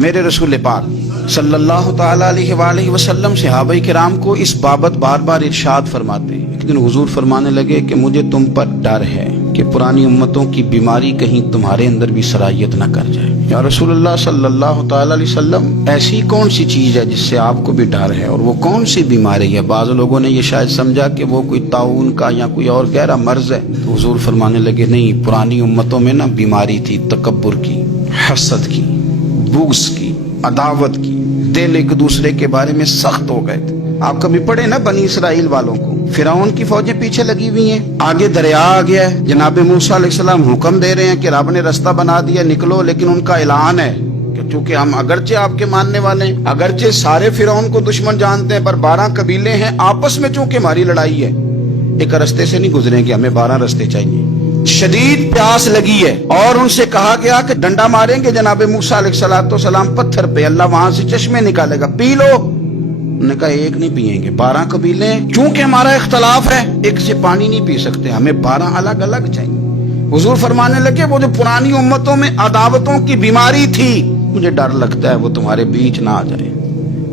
میرے رسول پاک صلی اللہ تعالی علیہ وآلہ وسلم صحابہ کرام کو اس بابت بار بار ارشاد فرماتے ہیں۔ ایک دن حضور فرمانے لگے کہ مجھے تم پر ڈر ہے کہ پرانی امتوں کی بیماری کہیں تمہارے اندر بھی سرایت نہ کر جائے۔ یا رسول اللہ صلی اللہ تعالی علیہ وسلم، ایسی کون سی چیز ہے جس سے آپ کو بھی ڈر ہے، اور وہ کون سی بیماری ہے؟ بعض لوگوں نے یہ شاید سمجھا کہ وہ کوئی طاعون کا یا کوئی اور گہرا مرض ہے، تو حضور فرمانے لگے نہیں، پرانی امتوں میں نا بیماری تھی تکبر کی، حسد کی، بغض کی، عداوت کی، دل ایک دوسرے کے بارے میں سخت ہو گئے تھے۔ آپ کبھی پڑھے نا بنی اسرائیل والوں کو، فرعون کی فوجیں پیچھے لگی ہوئی ہیں، آگے دریا آ گیا ہے، جناب موسیٰ علیہ السلام حکم دے رہے ہیں کہ رب نے رستہ بنا دیا، نکلو، لیکن ان کا اعلان ہے کہ چونکہ ہم اگرچہ آپ کے ماننے والے ہیں، اگرچہ سارے فرعون کو دشمن جانتے ہیں، پر 12 قبیلے ہیں، آپس میں چونکہ ہماری لڑائی ہے، ایک رستے سے نہیں گزریں گے، ہمیں 12 رستے چاہیے۔ شدید پیاس لگی ہے اور ان سے کہا گیا کہ ڈنڈا ماریں گے جناب موسیٰ علیہ السلام پتھر پہ، اللہ وہاں سے چشمے نکالے گا، پی لو۔ انہوں نے کہا ایک نہیں پیئیں گے، 12 قبیلے ہیں، چونکہ ہمارا اختلاف ہے ایک سے پانی نہیں پی سکتے، ہمیں 12 الگ الگ چاہیے۔ حضور فرمانے لگے وہ جو پرانی امتوں میں عداوتوں کی بیماری تھی، مجھے ڈر لگتا ہے وہ تمہارے بیچ نہ آ جائے۔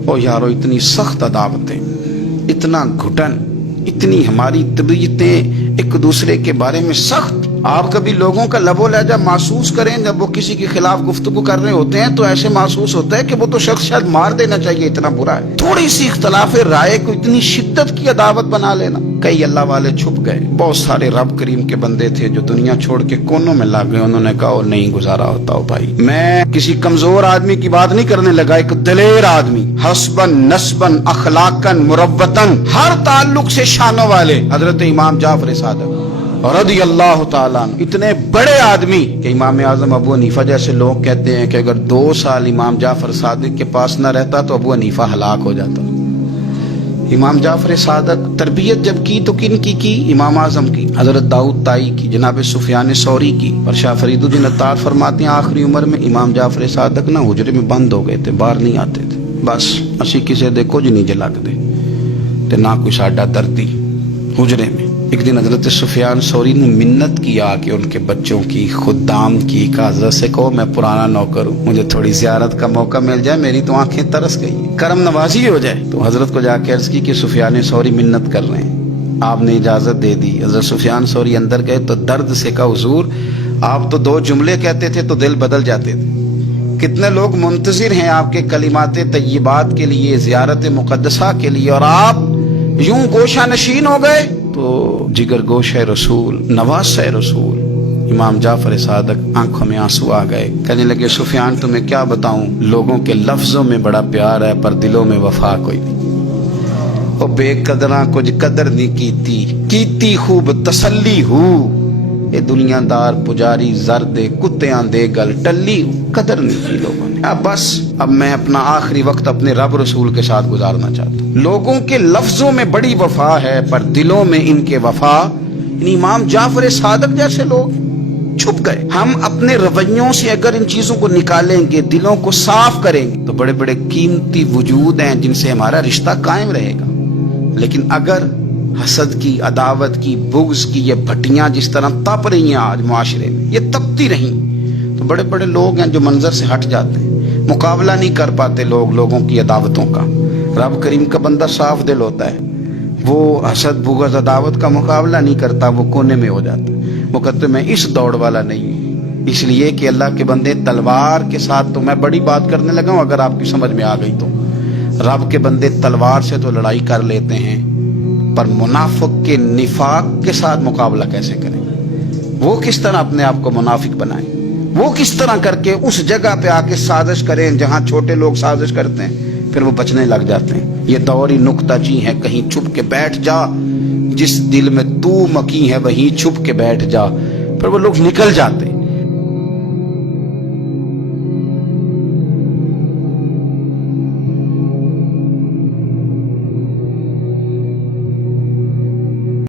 او یارو، اتنی سخت عداوتیں، اتنا گھٹن، اتنی ہماری طبیعتیں ایک دوسرے کے بارے میں سخت۔ آپ کبھی لوگوں کا لب و لہجہ محسوس کریں، جب وہ کسی کے خلاف گفتگو کر رہے ہوتے ہیں تو ایسے محسوس ہوتا ہے کہ وہ تو شخص شاید مار دینا چاہیے، اتنا برا ہے۔ تھوڑی سی اختلاف رائے کو اتنی شدت کی عداوت بنا لینا۔ کئی اللہ والے چھپ گئے، بہت سارے رب کریم کے بندے تھے جو دنیا چھوڑ کے کونوں میں لگ گئے، انہوں نے کہا اور نہیں گزارا ہوتا ہو بھائی۔ میں کسی کمزور آدمی کی بات نہیں کرنے لگا، ایک دلیر آدمی، حسبن نسبن اخلاقن مربتن، ہر تعلق سے شانوں والے حضرت امام جعفر صادق رضی اللہ تعالیٰ عنہ، اتنے بڑے آدمی کہ امام اعظم ابو حنیفہ جیسے لوگ کہتے ہیں کہ اگر 2 سال امام جعفر صادق کے پاس نہ رہتا تو ابو حنیفہ ہلاک ہو جاتا۔ امام جعفر صادق تربیت جب کی تو کن کی امام اعظم کی، حضرت داؤد طائی کی، جناب سفیان ثوری کی، اور شاہ فرید الدین عطار فرماتے ہیں آخری عمر میں امام جعفر صادق نہ حجرے میں بند ہو گئے تھے، باہر نہیں آتے تھے، بس اسی کسے دے کچھ نہیں جلا کے دے تے نہ کوئی ساڈا دردی حجرے میں۔ ایک دن حضرت سفیان ثوری نے منت کیا کہ ان کے بچوں کی، خدام کی، کہ حضرت سے کہو میں پرانا نوکر ہوں، مجھے تھوڑی زیارت کا موقع مل جائے، میری تو آنکھیں ترس گئی، کرم نوازی ہو جائے۔ تو حضرت کو جا کے عرض کی کہ سفیان ثوری منت کر رہے ہیں، آپ نے اجازت دے دی۔ حضرت سفیان ثوری اندر گئے تو درد سے کہا حضور آپ تو 2 جملے کہتے تھے تو دل بدل جاتے تھے، کتنے لوگ منتظر ہیں آپ کے کلمات طیبات کے لیے، زیارت مقدسہ کے لیے، اور آپ یوں گوشہ نشین ہو گئے۔ تو جگر گوشہ رسول، نواسہ رسول امام جعفر صادق آنکھوں میں آنسو آ گئے، کہنے لگے سفیان تمہیں کیا بتاؤں، لوگوں کے لفظوں میں بڑا پیار ہے پر دلوں میں وفا کوئی نہیں، او بے قدراں کچھ قدر نہیں کیتی خوب تسلی ہو، اے دنیا دار پجاری زردے کتیاں دے گل ٹلی، قدر نہیں کی لوگوں نے۔ اب بس، اب میں اپنا آخری وقت اپنے رب رسول کے ساتھ گزارنا چاہتا ہوں۔ لوگوں کے لفظوں میں بڑی وفا ہے پر دلوں میں ان کے وفا، امام جعفر صادق جیسے لوگ چھپ گئے۔ ہم اپنے رویوں سے اگر ان چیزوں کو نکالیں گے، دلوں کو صاف کریں گے، تو بڑے بڑے قیمتی وجود ہیں جن سے ہمارا رشتہ قائم رہے گا۔ لیکن اگر حسد کی، عداوت کی، بغض کی یہ بھٹیاں جس طرح تپ رہی ہیں آج معاشرے میں، یہ تپتی رہیں، تو بڑے بڑے لوگ ہیں جو منظر سے ہٹ جاتے ہیں، مقابلہ نہیں کر پاتے لوگوں کی عداوتوں کا۔ رب کریم کا بندہ صاف دل ہوتا ہے، وہ حسد بغض عداوت کا مقابلہ نہیں کرتا، وہ کونے میں ہو جاتا ہے، وہ کہتے میں اس دوڑ والا نہیں ہوں۔ اس لیے کہ اللہ کے بندے تلوار کے ساتھ، تو میں بڑی بات کرنے لگا ہوں اگر آپ کی سمجھ میں آ گئی تو، رب کے بندے تلوار سے تو لڑائی کر لیتے ہیں، پر منافق کے نفاق کے ساتھ مقابلہ کیسے کریں؟ وہ کس طرح اپنے آپ کو منافق بنائیں؟ وہ کس طرح کر کے اس جگہ پہ آ کے سازش کریں جہاں چھوٹے لوگ سازش کرتے ہیں، پھر وہ بچنے لگ جاتے ہیں۔ یہ دور ہی نکتہ چی ہے، کہیں چھپ کے بیٹھ جا، جس دل میں تو مکی ہے وہیں چھپ کے بیٹھ جا، پھر وہ لوگ نکل جاتے ہیں۔